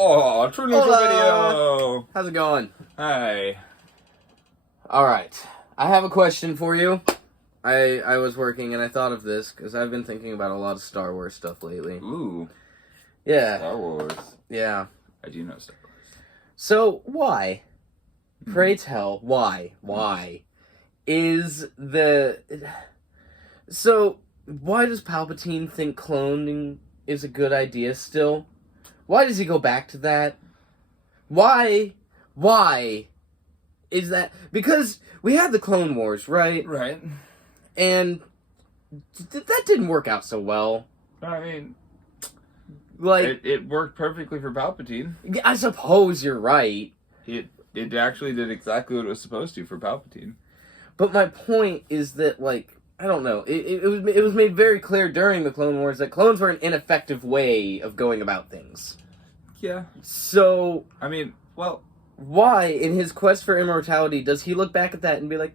Oh, true neutral video. How's it going? Hi. All right. I have a question for you. I was working and I thought of this because I've been thinking about a lot of Star Wars stuff lately. Ooh. Yeah. Star Wars. Yeah. I do know Star Wars. So, why? Pray tell, why? Why? So, why does Palpatine think cloning is a good idea still? Why does he go back to that? Why is that? Because we had the Clone Wars, right? Right. And that didn't work out so well. I mean, like it worked perfectly for Palpatine. I suppose you're right. It actually did exactly what it was supposed to for Palpatine. But my point is that, like, I don't know. It was made very clear during the Clone Wars that clones were an ineffective way of going about things. Yeah. So, I mean, well, why, in his quest for immortality, does he look back at that and be like,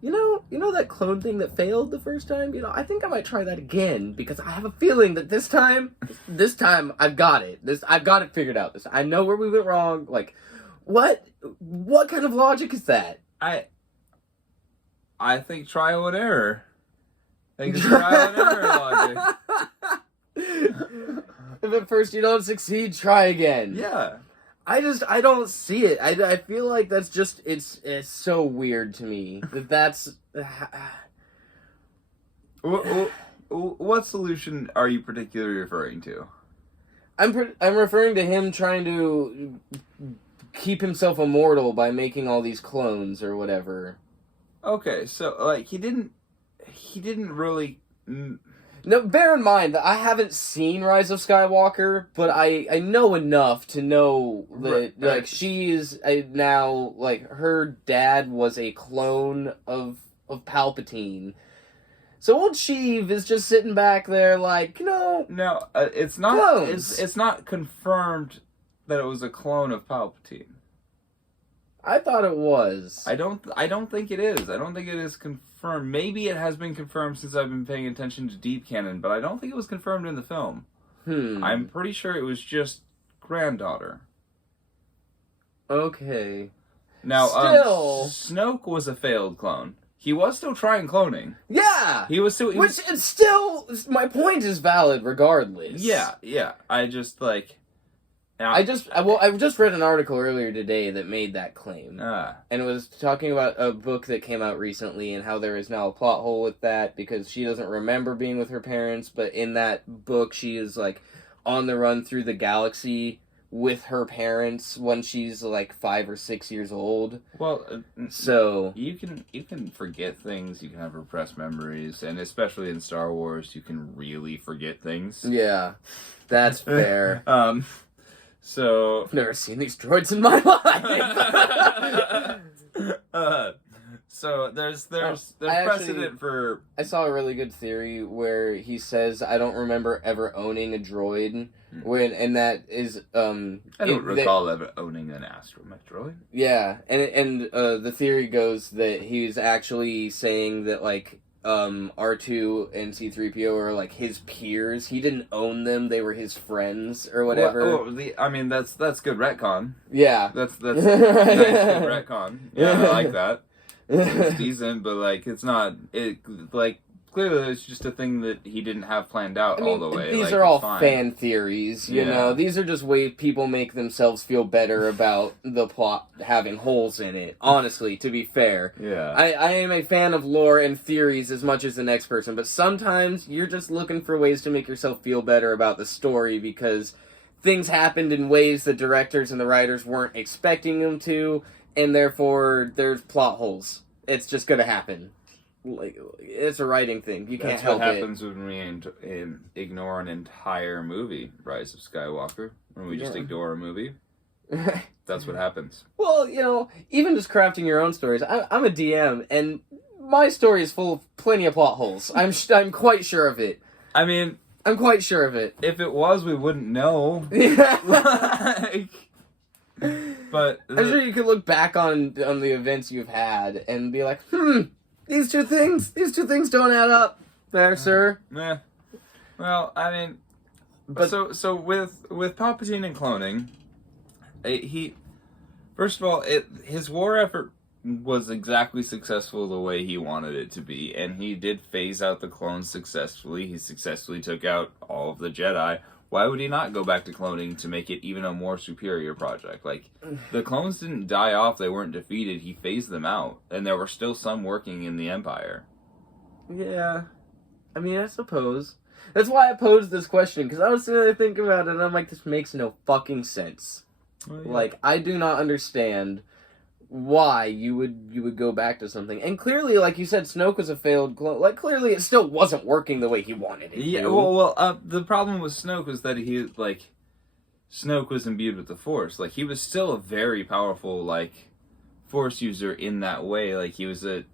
you know that clone thing that failed the first time? I think I might try that again because I have a feeling that this time I've got it. I've got it figured out. I know where we went wrong. Like, what kind of logic is that? I think trial and error. I think it's trial and error logic. If at first you don't succeed, try again. Yeah. I don't see it. I feel like that's just, it's so weird to me. That's... What solution are you particularly referring to? I'm referring to him trying to keep himself immortal by making all these clones or whatever. Okay, so, like, he didn't really... No, bear in mind that I haven't seen Rise of Skywalker, but I know enough to know that, like, she is now, like, her dad was a clone of Palpatine. So old Sheev is just sitting back there like, No, it's not... Clones. It's not confirmed that it was a clone of Palpatine. I thought it was. I don't think it is. I don't think it is confirmed. Maybe it has been confirmed since I've been paying attention to deep canon, but I don't think it was confirmed in the film. I'm pretty sure it was just granddaughter. Okay. Now, still... Snoke was a failed clone. He was still trying cloning. Yeah! He was still... Which is still... My point is valid regardless. Yeah. I just, like... I just read an article earlier today that made that claim. And it was talking about a book that came out recently and how there is now a plot hole with that because she doesn't remember being with her parents, but in that book she is, like, on the run through the galaxy with her parents when she's, like, 5 or 6 years old. Well, so... You can forget things, you can have repressed memories, and especially in Star Wars, you can really forget things. Yeah, that's fair. So... I've never seen these droids in my life! So there's precedent for... I saw a really good theory where he says, I don't remember ever owning a droid, and that is... I don't recall ever owning an astromech droid. Yeah, and the theory goes that he's actually saying that, like, R2 and C-3PO are, like, his peers. He didn't own them, they were his friends, or whatever. I mean, that's good retcon. Yeah. That's nice good retcon. Yeah, I like that. It's decent, but, like, it's not... Clearly it's just a thing that he didn't have planned out all the way. These are all fan theories, you know? These are just ways people make themselves feel better about the plot having holes in it, honestly, to be fair. Yeah. I am a fan of lore and theories as much as the next person, but sometimes you're just looking for ways to make yourself feel better about the story because things happened in ways the directors and the writers weren't expecting them to, and therefore there's plot holes. It's just gonna happen. Like, it's a writing thing. You can't help it. That's what happens when we ignore an entire movie, Rise of Skywalker. When we just ignore a movie. That's what happens. Well, even just crafting your own stories. I'm a DM, and my story is full of plenty of plot holes. I'm quite sure of it. I mean... I'm quite sure of it. If it was, we wouldn't know. But... I'm sure you could look back on the events you've had and be like, These two things don't add up there, sir. Well, I mean, But so with Palpatine and cloning, he first of all, his war effort was exactly successful the way he wanted it to be, and he did phase out the clones successfully. He successfully took out all of the Jedi. Why would he not go back to cloning to make it even a more superior project? Like, the clones didn't die off, they weren't defeated, he phased them out, and there were still some working in the Empire. Yeah. I mean, I suppose. That's why I posed this question, because I was sitting there thinking about it, and I'm like, this makes no fucking sense. Well, yeah. Like, I do not understand why you would go back to something. And clearly, like you said, Snoke was a failed clone. Like, clearly it still wasn't working the way he wanted it to. Yeah, well, the problem with Snoke was that Snoke was imbued with the Force. Like, he was still a very powerful, like, Force user in that way. Like, he was a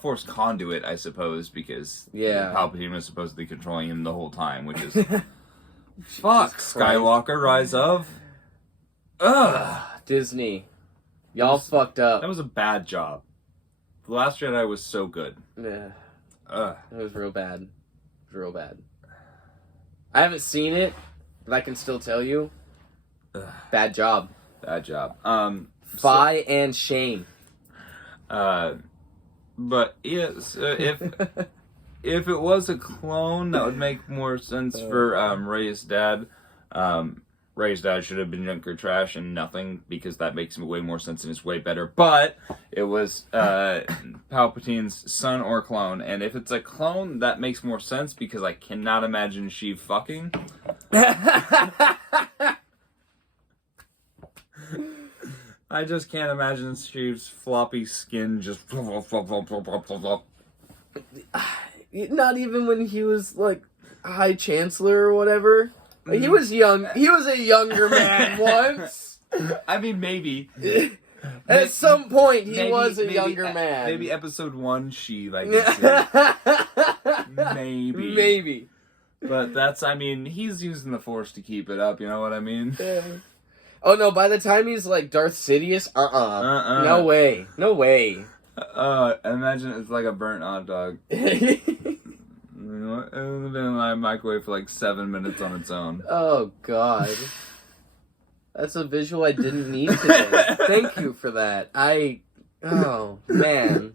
Force conduit, I suppose, because Palpatine was supposedly controlling him the whole time, which is... fuck, Skywalker, Rise of... Ugh. Disney. Y'all fucked up. That was a bad job. The Last Jedi was so good. Yeah. It was real bad. It was real bad. I haven't seen it, but I can still tell you. Bad job. Bad job. And shame. But yes, if it was a clone, that would make more sense for Rey's dad. Rey's dad should have been Junker Trash and nothing, because that makes way more sense and is way better. But it was Palpatine's son or clone, and if it's a clone, that makes more sense because I cannot imagine Sheev fucking. I just can't imagine Sheev's floppy skin just. Not even when he was like High Chancellor or whatever. He was young. He was a younger man once. I mean, maybe. At some point, he was a younger man. Maybe episode 1, Sheev, I guess. Maybe. Maybe. But that's, I mean, he's using the Force to keep it up, you know what I mean? Yeah. Oh, no, by the time he's like Darth Sidious, no way. No way. Imagine it's like a burnt hot dog. It's been in my microwave for like 7 minutes on its own. Oh, God. That's a visual I didn't need today. Thank you for that. Oh, man.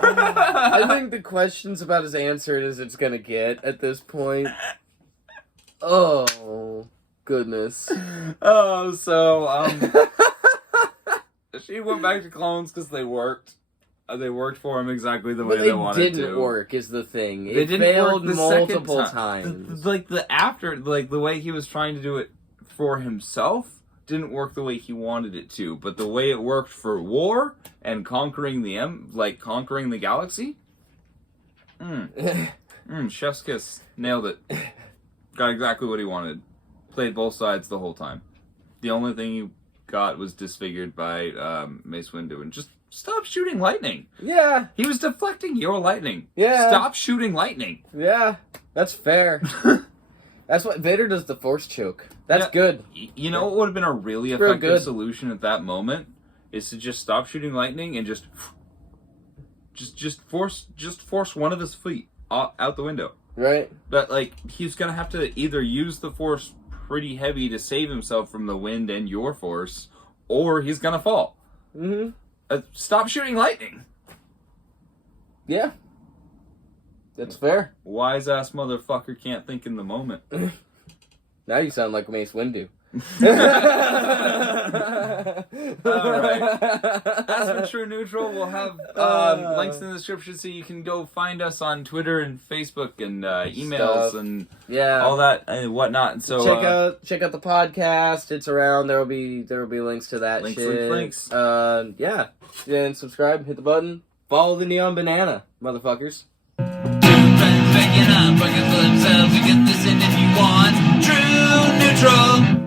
I think the question's about as answered as it's gonna get at this point. Oh, goodness. Oh, so, she went back to clones because they worked. They worked for him exactly the way they wanted to. They didn't work, is the thing. It failed multiple times. The way he was trying to do it for himself didn't work the way he wanted it to. But the way it worked for war and conquering the galaxy, chef's kiss, nailed it. Got exactly what he wanted. Played both sides the whole time. The only thing he got was disfigured by Mace Windu, and just stop shooting lightning. Yeah. He was deflecting your lightning. Yeah. Stop shooting lightning. Yeah. That's fair. That's what Vader does, the Force choke. That's good. You know what would have been a really effective solution at that moment? Is to just stop shooting lightning and just force one of his feet out the window. Right. But he's gonna have to either use the Force pretty heavy to save himself from the wind and your Force, or he's gonna fall. Mm-hmm. Stop shooting lightning. Yeah. That's fair. Wise ass motherfucker can't think in the moment. Now you sound like Mace Windu. Alright. As for True Neutral, we'll have links in the description so you can go find us on Twitter and Facebook and emails and all that and whatnot. So check out the podcast. It's around. There will be links to that links. Yeah. And subscribe, hit the button, follow the Neon Banana, motherfuckers. Two friends backing up, bucket for themselves, we get this in if you want. True Neutral.